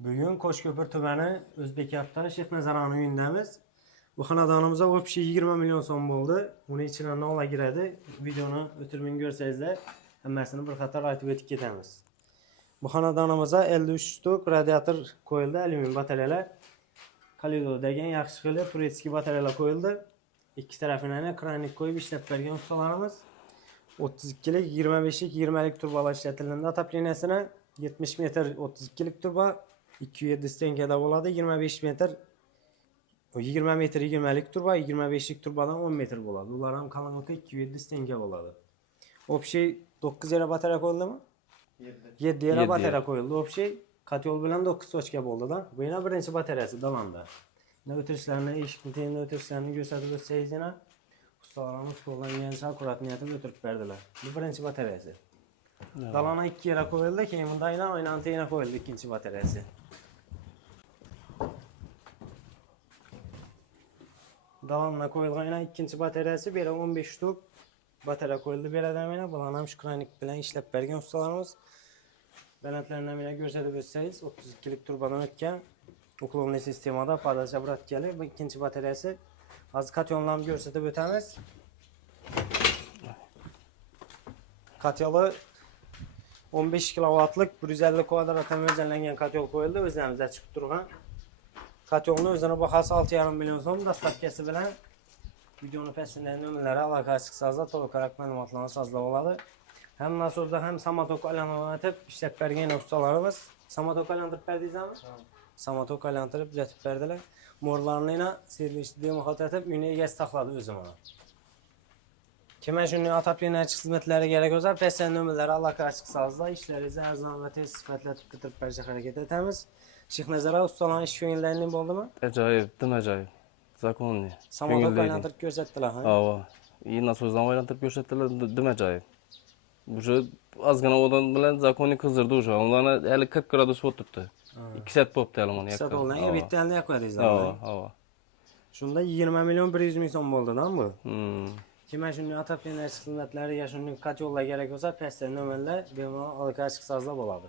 Bugün Qo'shko'pir tumani O'zbekaptar Shayxnazarani uyindamiz. Bu xonadonimizga общий 20 milyon so'm bo'ldi. Uning ichidan nola giradi. Videoni o'tirming ko'rsangizlar, hammasini bir qator aytib o'tib ketamiz. Bu xonadonimizga 53 shtuk radiator qo'yildi, alyumin batareyalar. Kalido degan yaxshi qilib turetskiy batareyalar qo'yildi. Ikki tarafini kranik qo'yib ishlab bergan ustalarimiz. 32 lik, 25 lik, 20 lik turbalar ishlatildi. Otopleniyasini 70 metr 32 lik turba 207 stenkada bo'ladi. 25 metr 20 metr 20 lik turba, 25 lik turbadan 10 metr bo'ladi. Ular ham kalonka 207 stenka bo'ladi. Общий 9 yara batareya qo'yildimi? 7 yara batareya qo'yildi. Общий qatyol bilan 9 sochka bo'ldi-da. Bu yana birinchi batareyasi davomda. O'tirishlarni, eshikni tengda o'tirishlarni ko'rsatib o'tsangiz yana ustalarimiz qo'llangancha akkurat niyatib o'tirib berdilar. Bu birinchi batareyasi. Dalona 2 yara qo'yildi, keyin bunda aynan antena qo'yildi ikkinchi batareyasi. Davomga qo'yilgan yana ikkinchi batareyasi, bu yerga 15 shtuk batareya qo'yildi. Bu yerda mana bularni ham shkranik bilan ishlab bergan ustalarimiz. Balandlarini mana ko'rsatib o'tsangiz, 32 lik turbadan o'tgan uklonli sistemada podача obratgali. Bu ikkinchi batareyasi. Hozir katyonlarni ko'rsatib o'tamiz. Katyoli 15 kilovatlik 150 kvadratga mo'ljallangan katyol qo'yildi, o'zimizda chiqib turgan. Katyolni o'zini bahasi 6,5 million so'm dastavkasi bilan videoni pastida nomerlari aloqa chiqsazda to'liq ma'lumotlarni sozlab oladi. Ham nasozda ham samotok aylantirib ishlab bergan ustalarimiz. Samotok aylantirib berdingizmi? Samotok aylantirib yetib berdilar. Morlarni yana servisni demoxotatib uyni egasi saqladi o'zim ona. Kimga shunday otoplenachi xizmatlari kerak bo'lsa, pastda nomerlari aloqa chiqsazda ishlaringizni arzon va tez sifatlatib bitirib berishga harakat etamiz. Shayxnazara ustalarning ish ko'ngilligining bo'ldimi? Ajoyib, dim ajoyib. Zakonli. Samotok aylantirib ko'rsatdilar, ha? Ava. Nasozdan aylantirib ko'rsatdilar, dim ajoyib. Уже ozgina odam bilan zakonli qizdirdi o'sha. Ularni hali 40 gradus o'tibdi. 2 soat bo'pti hali mana. 2 soat oldan bitta endi yoqadingiz. Ava. Shunda 20 milyon 100 ming so'm bo'ldi-da bu. Kimga shunday otoplenachi xizmatlariga shunday katyollar kerak bo'lsa, pastda nomerlar bemalol aloqa chiqsazda bo'ladi.